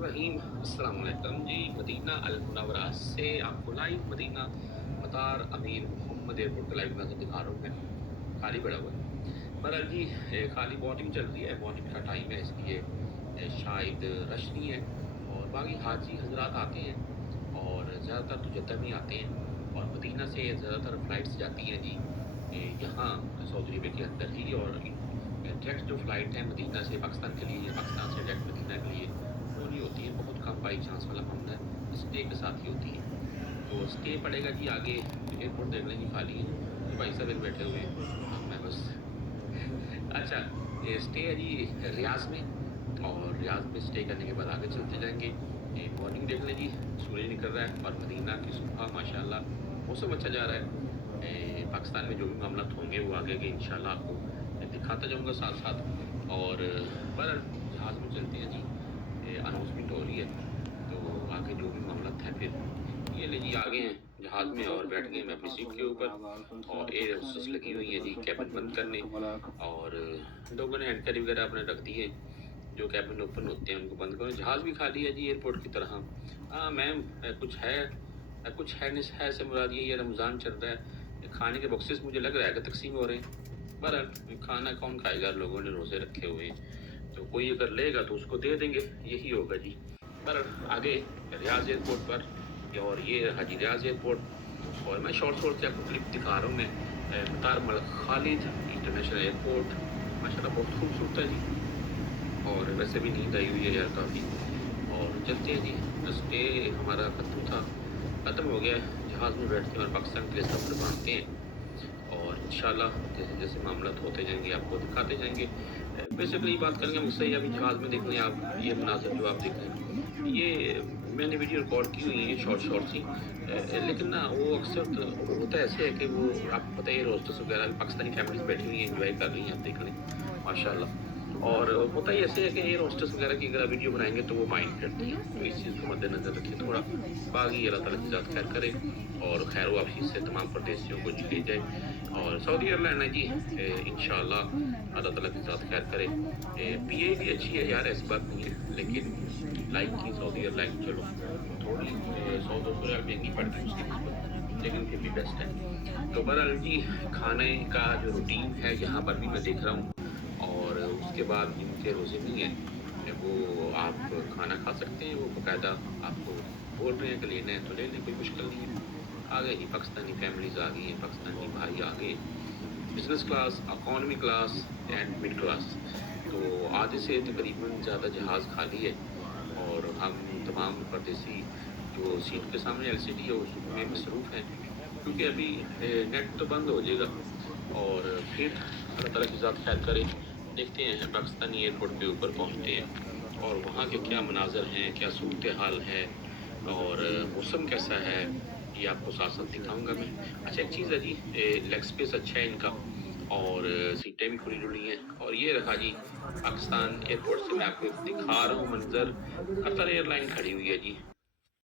रहीम अस्सलाम वालेकुम जी। मदीना अल मुनव्वरा से आपको लाइव मदीना मतार अमीर मोहम्मद एयरपोर्ट का लाइव नज़र दिखा रहा हूँ मैं। खाली पड़ा हुआ है बहरहाल जी। खाली बॉर्डिंग चल रही है, बॉर्डिंग का टाइम है, इसलिए शायद रश नहीं है। और बाकी हाजी हजरात आते हैं और ज़्यादातर तो जद्दा में आते हैं और मदीना से ज़्यादातर फ़्लाइट्स जाती हैं जी यहाँ सऊदी अरबिया के अंदर ही। और डायरेक्ट जो फ़्लाइट है मदीना से पाकिस्तान के लिए या पाकिस्तान से डायरेक्ट मदीना के लिए वो नहीं होती है, बहुत कम बाई चांस वाला मामला है, स्टे के साथ ही होती है। तो स्टे पड़ेगा जी आगे। एयरपोर्ट देख लें जी खाली है, ये भाई साहब एक बैठे हुए हैं, अब मैं बस अच्छा, ये स्टे है जी रियाज में। और रियाज में स्टे करने के बाद आगे चलते जाएंगे। ये मॉर्निंग देख लें जी, सूरज निकल रहा है और मदीना की सुबह माशाल्लाह मौसम अच्छा जा रहा है। पाकिस्तान में जो भी मामला होंगे वो आगे के इंशाल्लाह आपको दिखाता जाऊंगा साथ साथ। और पर जहाज़ में चलते हैं जी, अनाउंसमेंट हो रही है तो आगे जो भी मामला है फिर ये ले जी आगे हैं जहाज़ में और बैठ गए मैं अपनी सीट के ऊपर। और एयर होस्टेस लगी हुई है जी कैबिन बंद करने। और लोगों ने हैंड कैरी वगैरह अपने रख दिए, जो कैबिन ओपन होते हैं उनको बंद करो। जहाज़ भी खाली है जी एयरपोर्ट की तरह। हाँ मैम, कुछ है से मुराद ये रमज़ान चल रहा है, खाने के बॉक्सेस मुझे लग रहा है कि तकसीम हो रहे हैं। बहरहाल खाना कौन खाएगा, लोगों ने रोज़े रखे हुए हैं, तो कोई अगर लेगा तो उसको दे देंगे, यही होगा जी। बहरहाल आगे रियाज एयरपोर्ट पर, और ये रहा जी रियाज एयरपोर्ट। और मैं शॉर्ट शॉर्ट से आपको क्लिप दिखा रहा हूँ मैं। मतार मलिक खालिद इंटरनेशनल एयरपोर्ट माशाल्लाह बहुत खूबसूरत है जी। और वैसे भी नींद आई हुई है यार काफ़ी। और चलते हैं जी, स्टे हमारा ख़त्म हो गया है। जहाज़ में बैठते हैं और पाकिस्तान के लिए सफ़र बांधते हैं। और इंशाल्लाह जैसे जैसे मामला होते जाएंगे आपको दिखाते जाएंगे। बेसिकली बात करेंगे हम इससे, अभी जहाज़ में देख लें आप, ये मनाज़र जो आप देख रहे हैं, ये मैंने वीडियो रिकॉर्ड की हुई है शॉर्ट शॉर्ट सी। लेकिन ना वो अक्सर तो होता ऐसे है कि वो आपको पता है रोस्टर्स वगैरह पाकिस्तानी फैमिलीज बैठी हुई हैं, एंजॉय कर रही हैं, आप देख लें माशाल्लाह। और होता ही ऐसे है कि एयर होस्टेस वगैरह की अगर वीडियो बनाएंगे तो वो माइंड करती है, तो इस चीज़ को मद्देनजर रखिए थोड़ा। बाकी अल्लाह ताला की ज़ात खैर करे और खैर वापसी से तमाम परदेशियों को जी ले जाए। और सऊदी एयरलाइन है जी, इंशाल्लाह अल्लाह ताला की ज़ात खैर करे। पीए भी अच्छी है यार, ऐसी बात नहीं है, लेकिन लाइक की सऊदी एयरलाइन चलो थोड़ी 100-200 रियाल महंगी पड़ती है उसके ऊपर, लेकिन फिर भी बेस्ट है। तो बहरहाल जी, खाने का जो रूटीन है यहाँ पर भी मैं देख रहा हूँ। और उसके बाद जिनके रोज़े नहीं है वो आप खाना खा सकते हैं, वो बाकायदा आपको बोल रहे हैं कि लेना है तो ले लें, कोई मुश्किल नहीं है। आ गए जी पाकिस्तानी फैमिलीज़ आ गई हैं, पाकिस्तानी भाई आ गए, business class, economy class and mid class. तो आधे से तकरीबन ज़्यादा जहाज़ खाली है और हम तमाम परदेसी जो सीट के सामने एलसीडी है उसमें मसरूफ़ हैं, क्योंकि अभी नेट तो बंद हो जाएगा। और फिर अल्लाह ताला की ज़ात खैर करे, देखते हैं पाकिस्तानी एयरपोर्ट के ऊपर पहुँचते हैं और वहाँ के क्या मनाज़र हैं, क्या सूरत हाल है और मौसम कैसा है, ये आपको साथ-साथ दिखाऊँगा मैं। अच्छा एक चीज़ है जी, लेग स्पेस अच्छा है इनका और सीटें भी खुली-डुली हैं। और ये रहा जी पाकिस्तान एयरपोर्ट से मैं आपको एक दिखा रहा हूँ मंज़र, कतर एयरलाइन खड़ी हुई है जी।